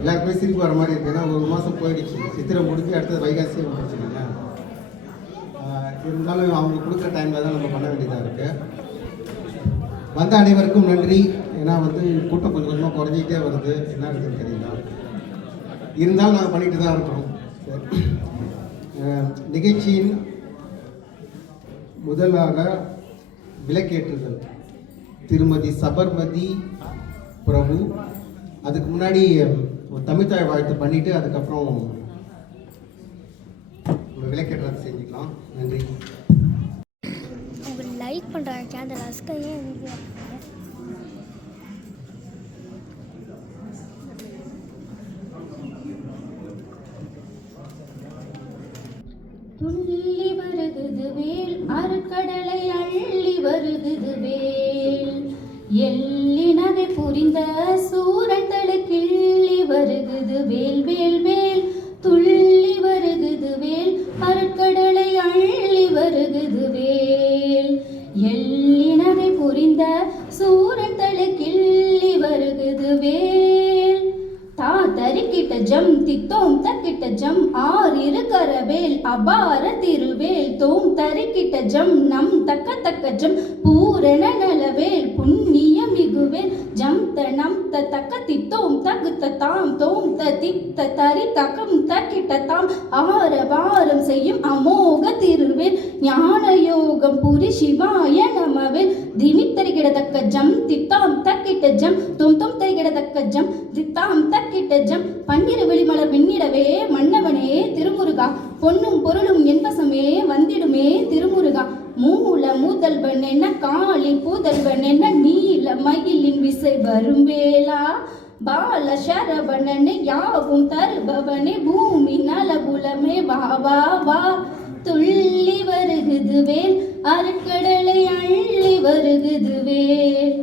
எல்லாருக்குமே சிரிப்பு வர மாதிரி இருக்குது. ஏன்னா ஒரு மாதம் போயிடுச்சு, சித்திரை முடிஞ்சு அடுத்தது வைகாசியே வந்துருச்சுங்க. இருந்தாலும் அவங்க கொடுக்குற டைமில் தான் நம்ம பண்ண வேண்டியதாக இருக்குது. வந்த அனைவருக்கும் நன்றி. ஏன்னா வந்து கூட்டம் கொஞ்சம் கொஞ்சமாக குறைஞ்சிக்கிட்டே வருது, என்ன இருக்குதுன்னு தெரியல. இருந்தாலும் நாங்கள் பண்ணிட்டு தான் இருக்கிறோம். நிகழ்ச்சியின் முதலாக விளக்கேற்றுதல் திருமதி சபர்மதி பிரபு. அதுக்கு முன்னாடி ஒரு தமிழ்த்தாய் வாழ்த்து பண்ணிட்டு அதுக்கப்புறம் ஒரு விளக்கேற்றத்தை செஞ்சுக்கலாம். நன்றி. உங்களுக்கு லைக் பண்ணுறாங்க சேனல் அஸ்கையே துள்ளி வருகுது வேல் அருக்கடலை அள்ளி வருகுது வேல் எல்லினதை புரிந்த சூரத்தளு கிள்ளி வருகுது வேல் வேல் வேல் துள்ளி வருகுது வேல் அருக்கடலை அள்ளி வருகுது வேல் எல்லினதை புரிந்த சூரத்தளு கிள்ளி வருகுது வேல் தா தரிக்கிட்ட ஜம் தித்தோம் தக்கிட்ட ஜம் ஆறிரு கரவேல் அபார திருவேல் தோம் தரிக்கிட்ட ஜம் நம் தக்க தக்க ஜம் பூரண நலவேல் புண்ணிய மிகுவேல் ஜம் த நம் த தக்க தித்தோம் தகுத்த தாம் தோம் த தித்த தரி தக்கம் தக்கிட்ட தாம் ஆர வாரம் செய்யும் அமோக திருவேல் ஞான யோகம் புரி சிவாய நமவேல் திமித்தரிகிடத்தக்க ஜம் தித்தாம் தக்கிட்ட ஜம் தோம் தோம் தரிகிடத்தக்க ஜம் தித்தாம் தக்கிட்ட ஜம் பன்னிரு வெளிமலர் விண்ணிடவே மன்னவனே திருமுருகா பொன்னும் பொருளும் என்பசமே வந்திடுமே திருமுருகா மூல மூதல்வன் என்ன காளி பூதல்வன் என்ன நீல மயிலின் விசை வரும் வேளா பால சரவணனே யாவும் தருபவனே பூமி நலபுலமே வா வா வா துள்ளி வருகுது வேல் அருக்கடலை அள்ளி வருகுது வேல்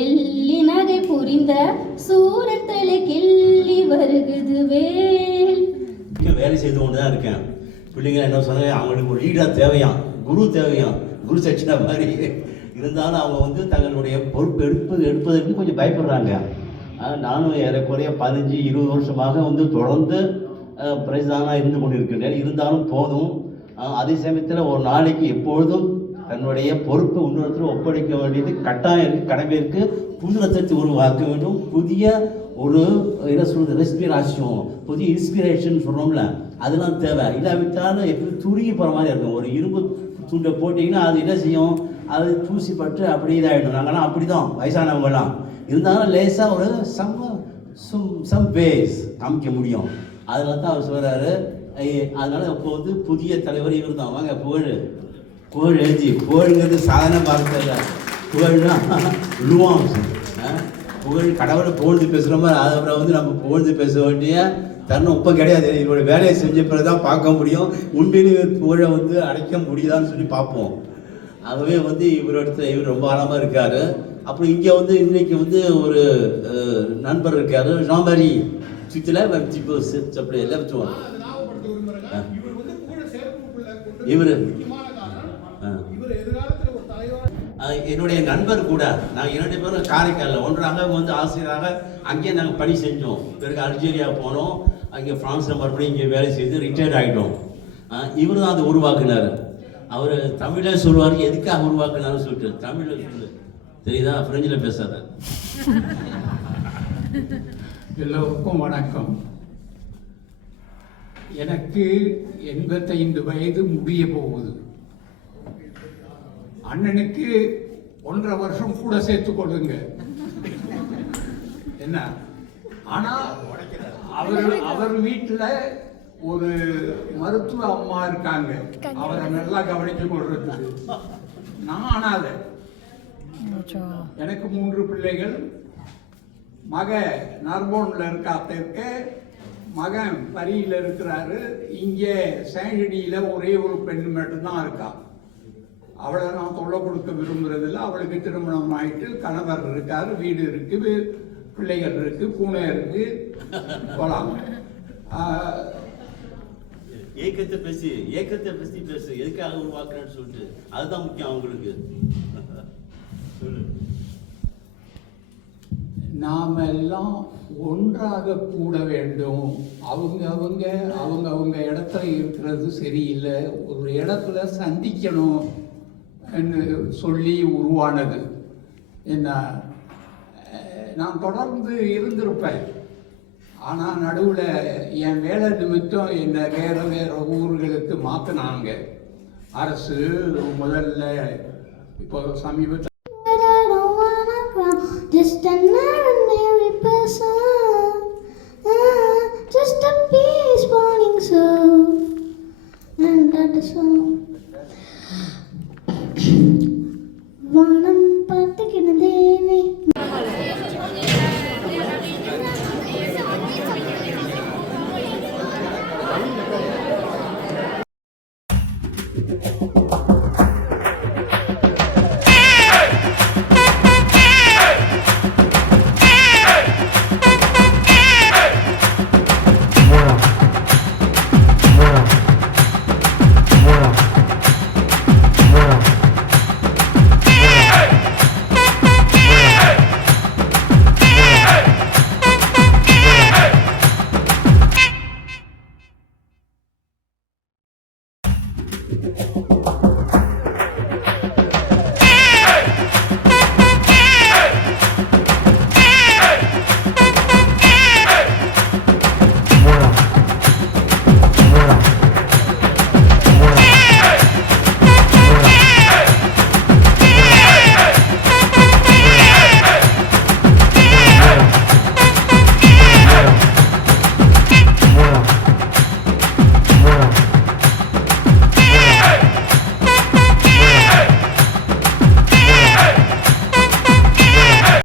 எள்ளி நகை புரிந்த சூரத்தலை கிள்ளி வருகுது வேல். வேலை செய்து கொண்டு தான் இருக்கேன். பிள்ளைங்க என்ன சொன்னாங்க, அவங்களுக்கு ஒரு லீடர் தேவையாம், குரு தேவையாம், குரு செக்ஷனா மாதிரி. இருந்தாலும் அவங்க வந்து தங்களுடைய பொறுப்பு எடுப்பதற்கு கொஞ்சம் பயப்படுறாங்க. நானும் ஏறக்குறைய 15-20 வருஷமாக வந்து தொடர்ந்து பிரசிதானாக இருந்து கொண்டிருக்கின்றேன். இருந்தாலும் போதும். அதே சமயத்தில் ஒரு நாளைக்கு எப்பொழுதும் தன்னுடைய பொறுப்பை இன்னொருத்தர் ஒப்படைக்க வேண்டியது கட்டாயம் இருக்குது, கடமை இருக்குது. புது ரத்தத்தை உருவாக்க வேண்டும், புதிய ஒரு என்ன சொல்கிறது ரெஸ்பிரேஷன், புதிய இன்ஸ்பிரேஷன் சொல்கிறோம்ல, அதெல்லாம் தேவை. இல்லாவிட்டாலும் எப்படி துருகி போகிற மாதிரி இருக்கும். ஒரு இரும்பு துண்டை போட்டிங்கன்னா அது என்ன செய்யும், அது தூசி பட்டு அப்படி இதாகிடும். நாங்கள்லாம் அப்படி தான் வயசானவங்கலாம். இருந்தாலும் லேசாக ஒரு சம் வேஸ் காமிக்க முடியும். அதனால தான் அவர் சொல்கிறாரு. அதனால் இப்போ வந்து புதிய தலைவர் இவர் தான். வாங்க புகழ் எழுதி, புகழ்ங்கிறது சாதனை பார்க்கல, புகழ்னா லுவான்ஸ். புகழ் கடவுளை புகழ்ந்து பேசுகிற மாதிரி, அதை வந்து நம்ம புகழ்ந்து பேச வேண்டிய தருணம் இப்போ கிடையாது. இவரோட வேலையை செஞ்ச பிறகு தான் பார்க்க முடியும் உண்மையிலே புகழை வந்து அடைக்க முடியுதான்னு சொல்லி பார்ப்போம். ஆகவே வந்து இவர் ரொம்ப ஆழமாக இருக்கார். அப்புறம் இங்கே வந்து இன்னைக்கு வந்து ஒரு நண்பர் இருக்கார், ஜான்மாரி சுற்றில அப்படி எல்லாம் வச்சுவாங்க. இவர் என்னுடைய நண்பர் கூட. நாங்கள் 2 பேரும் காரைக்காலில் ஒன்றாக வந்து ஆசிரியராக அங்கேயே நாங்கள் பணி செஞ்சோம். பிறகு அல்ஜீரியா போனோம், அங்கே ஃப்ரான்ஸில் மறுபடியும் இங்கே வேலை செய்து ரிட்டையர்ட் ஆகிட்டோம். இவர் தான் அதை உருவாக்குனார். அவர் தமிழில் சொல்லுவார், எதுக்காக உருவாக்குனாருன்னு சொல்லிட்டு. தமிழில் சொல்லு தெரியுதா, பிரெஞ்சில் பேசாத. எல்லோருக்கும் வணக்கம். எனக்கு 85 வயது முடிய போகுது. அண்ணனுக்கு 1.5 வருஷம் கூட சேர்த்து கொள்ளுங்க என்ன. ஆனா அவர் வீட்டுல ஒரு மருத்துவ அம்மா இருக்காங்க, அவரை நல்லா கவனிச்சு கொள்றதுக்கு. நான் அனாத. எனக்கு 3 பிள்ளைகள். மக நர்போன்ல இருக்க, மகன் பரியில இருக்கிறாரு. இங்கே சேங்கடியில ஒரே ஒரு பெண் மட்டும்தான் இருக்கா. அவளை நான் தொல்லை கொடுக்க விரும்புறதில்லை. அவளுக்கு திருமணம் ஆயிட்டு கணவர் இருக்காரு, வீடு இருக்கு, பிள்ளைகள் இருக்கு, பூனை இருக்கு, போலாம். ஏக்கத்தை பற்றி பேசு, எதுக்காக உருவாக்குறேன்னு சொல்லிட்டு, அதுதான் முக்கியம் அவங்களுக்கு. நாம் எல்லாம் ஒன்றாக கூட வேண்டும். அவங்க இடத்துல இருக்கிறது சரியில்லை, ஒரு இடத்துல சந்திக்கணும் என்று சொல்லி உருவானது. என்ன, நான் தொடர்ந்து இருந்திருப்பேன். ஆனால் நடுவில் என் வேலை நிமித்தம் என்னை வேறு ஊர்களுக்கு மாற்றினாங்க அரசு. முதல்ல இப்போ சமீபத்தில் Just another